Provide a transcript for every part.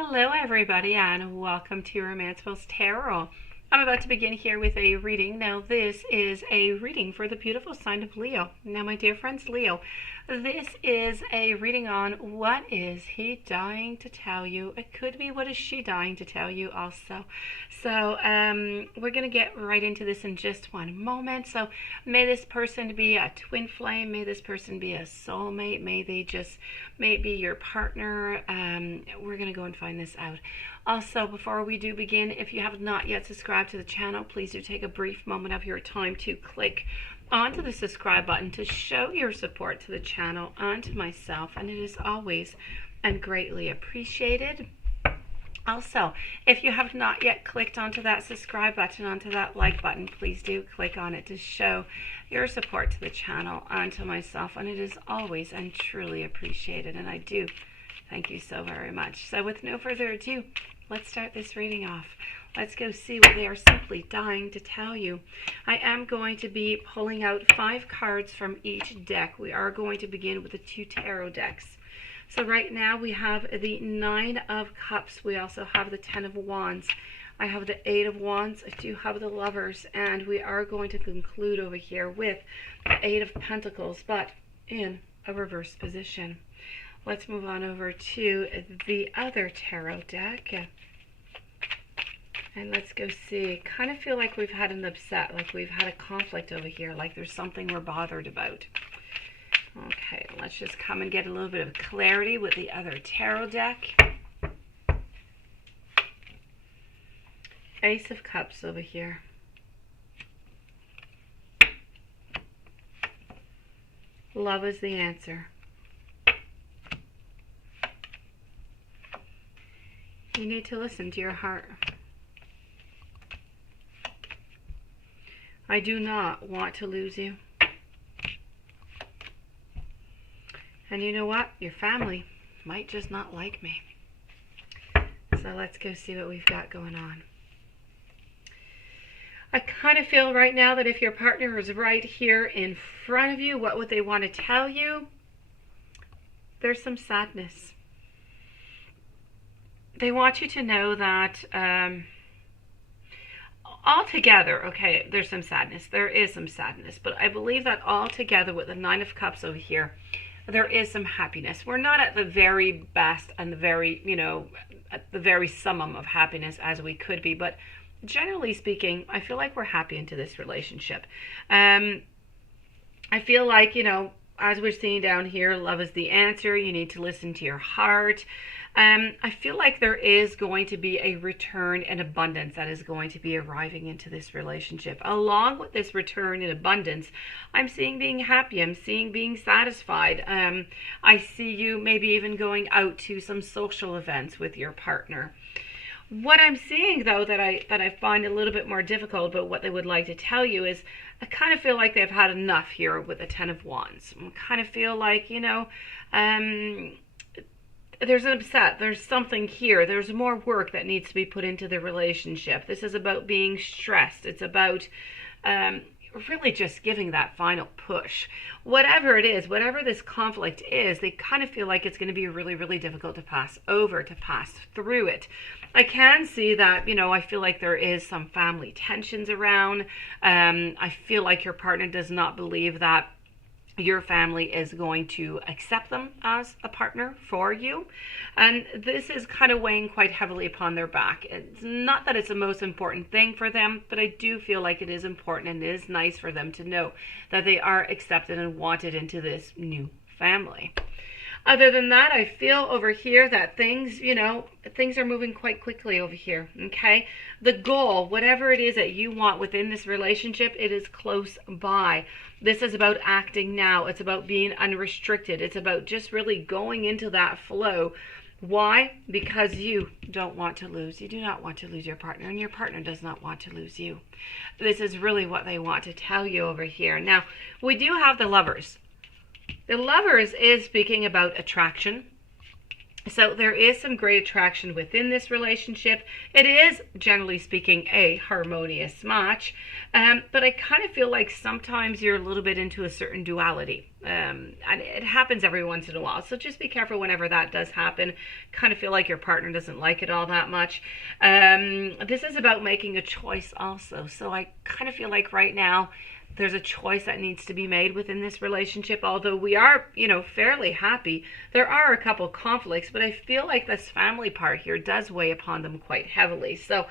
Hello everybody and welcome to Romancefull's Tarot. I'm about to begin here with a reading. Now this is a reading for the beautiful sign of Leo. Now my dear friends Leo, this is a reading on what is he dying to tell you. It could be what is she dying to tell you also. So we're going to get right into this in just one moment. So may this person be a twin flame, may this person be a soulmate, may be your partner. We're going to go and find this out. Also, before we do begin, if you have not yet subscribed to the channel, please do take a brief moment of your time to click onto the subscribe button to show your support to the channel and to myself, and it is always and greatly appreciated. Also, if you have not yet clicked onto that subscribe button, onto that like button, please do click on it to show your support to the channel and to myself, and it is always and truly appreciated, and I do thank you so very much. So with no further ado, let's start this reading off. Let's go see what they are simply dying to tell you. I am going to be pulling out 5 cards from each deck. We are going to begin with the 2 tarot decks. So right now we have the 9 of Cups. We also have the 10 of Wands. I have the 8 of Wands. I do have the Lovers. And we are going to conclude over here with the 8 of Pentacles, but in a reverse position. Let's move on over to the other tarot deck. And let's go see. Kind of feel like we've had an upset, like we've had a conflict over here, like there's something we're bothered about. Okay, let's just come and get a little bit of clarity with the other tarot deck. Ace of Cups over here. Love is the answer. You need to listen to your heart. I do not want to lose you. And you know what? Your family might just not like me. So let's go see what we've got going on. I kind of feel right now that if your partner is right here in front of you, what would they want to tell you? There's some sadness. They want you to know that altogether, okay, there's some sadness. There is some sadness. But I believe that altogether with the 9 of Cups over here, there is some happiness. We're not at the very best and the very, at the very summum of happiness as we could be. But generally speaking, I feel like we're happy into this relationship. I feel like, as we're seeing down here, love is the answer. You need to listen to your heart. I feel like there is going to be a return in abundance that is going to be arriving into this relationship. Along with this return in abundance, I'm seeing being happy. I'm seeing being satisfied. I see you maybe even going out to some social events with your partner. What I'm seeing, though, that I find a little bit more difficult about what they would like to tell you is I kind of feel like they've had enough here with the 10 of Wands. I kind of feel like, there's an upset. There's something here. There's more work that needs to be put into the relationship. This is about being stressed. It's about really just giving that final push. Whatever it is, whatever this conflict is, they kind of feel like it's going to be really, really difficult to pass over, to pass through it. I can see that, I feel like there is some family tensions around. I feel like your partner does not believe that your family is going to accept them as a partner for you. And this is kind of weighing quite heavily upon their back. It's not that it's the most important thing for them, but I do feel like it is important and it is nice for them to know that they are accepted and wanted into this new family. Other than that, I feel over here that things are moving quite quickly over here, okay? The goal, whatever it is that you want within this relationship, it is close by. This is about acting now. It's about being unrestricted. It's about just really going into that flow. Why? Because you don't want to lose. You do not want to lose your partner, and your partner does not want to lose you. This is really what they want to tell you over here. Now, we do have the Lovers. The Lovers is speaking about attraction. So there is some great attraction within this relationship. It is, generally speaking, a harmonious match. But I kind of feel like sometimes you're a little bit into a certain duality. And it happens every once in a while. So just be careful whenever that does happen. Kind of feel like your partner doesn't like it all that much. This is about making a choice also. So I kind of feel like right now, there's a choice that needs to be made within this relationship. Although we are, fairly happy, there are a couple conflicts, but I feel like this family part here does weigh upon them quite heavily. So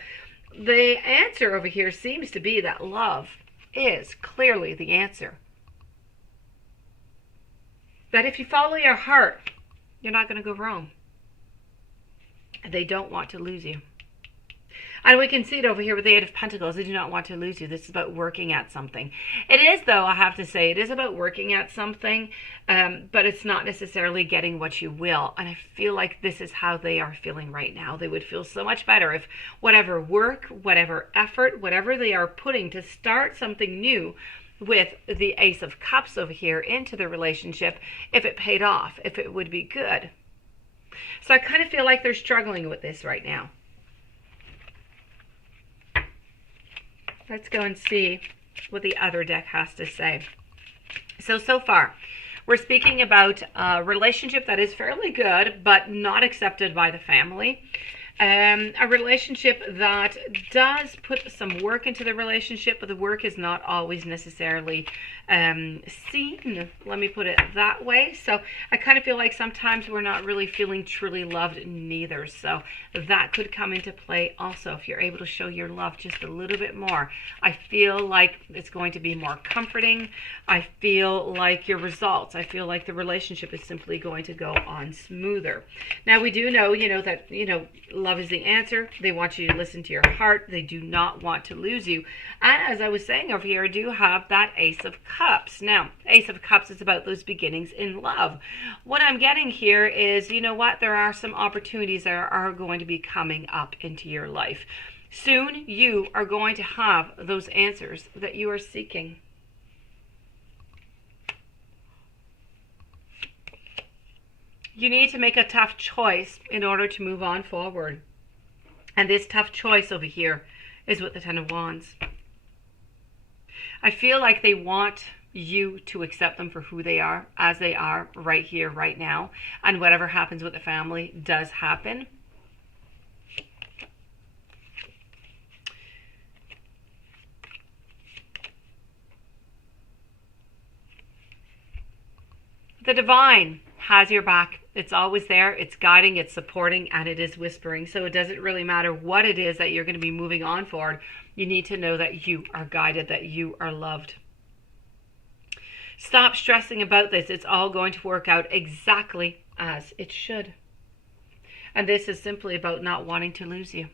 the answer over here seems to be that love is clearly the answer. That if you follow your heart, you're not going to go wrong. They don't want to lose you. And we can see it over here with the Eight of Pentacles. They do not want to lose you. This is about working at something. It is, though, I have to say, it is about working at something, but it's not necessarily getting what you will. And I feel like this is how they are feeling right now. They would feel so much better if whatever work, whatever effort, whatever they are putting to start something new with the Ace of Cups over here into the relationship, if it paid off, if it would be good. So I kind of feel like they're struggling with this right now. Let's go and see what the other deck has to say. So far, we're speaking about a relationship that is fairly good, but not accepted by the family. A relationship that does put some work into the relationship, but the work is not always necessarily seen. Let me put it that way. So I kind of feel like sometimes we're not really feeling truly loved neither. So that could come into play also if you're able to show your love just a little bit more. I feel like it's going to be more comforting. I feel like your results, I feel like the relationship is simply going to go on smoother. Now we do know, that, love is the answer. They want you to listen to your heart. They do not want to lose you. And as I was saying over here, I do have that Ace of Cups. Now, Ace of Cups is about those beginnings in love. What I'm getting here is, there are some opportunities that are going to be coming up into your life. Soon, you are going to have those answers that you are seeking. You need to make a tough choice in order to move on forward. And this tough choice over here is with the Ten of Wands. I feel like they want you to accept them for who they are, as they are right here, right now. And whatever happens with the family does happen. The divine has your back. It's always there. It's guiding, it's supporting, and it is whispering. So it doesn't really matter what it is that you're going to be moving on forward. You need to know that you are guided, that you are loved. Stop stressing about this. It's all going to work out exactly as it should. And this is simply about not wanting to lose you.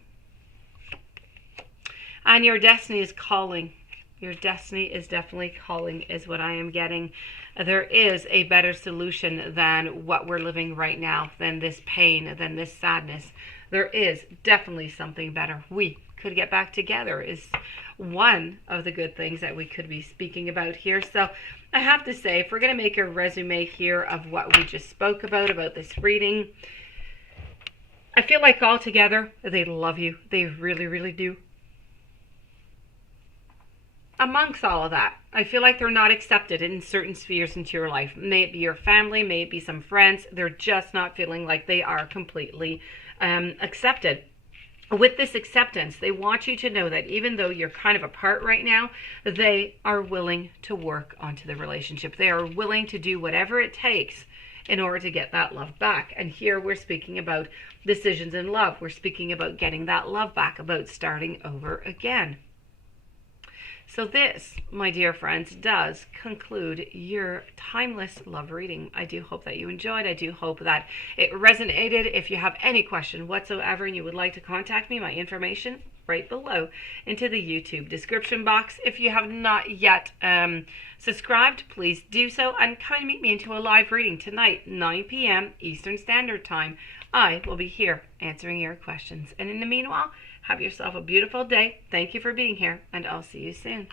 And your destiny is calling. Your destiny is definitely calling, is what I am getting. There is a better solution than what we're living right now, than this pain, than this sadness. There is definitely something better. We could get back together is one of the good things that we could be speaking about here. So I have to say, if we're going to make a resume here of what we just spoke about this reading, I feel like altogether they love you. They really, really do. Amongst all of that, I feel like they're not accepted in certain spheres into your life. May it be your family, may it be some friends. They're just not feeling like they are completely accepted. With this acceptance, they want you to know that even though you're kind of apart right now, they are willing to work onto the relationship. They are willing to do whatever it takes in order to get that love back. And here we're speaking about decisions in love. We're speaking about getting that love back, about starting over again. So this, my dear friends, does conclude your timeless love reading. I do hope that you enjoyed. I do hope that it resonated. If you have any question whatsoever and you would like to contact me, my information right below into the YouTube description box. If you have not yet subscribed, please do so, and come and meet me into a live reading tonight, 9 p.m. Eastern Standard Time. I will be here answering your questions. And in the meanwhile, have yourself a beautiful day. Thank you for being here, and I'll see you soon.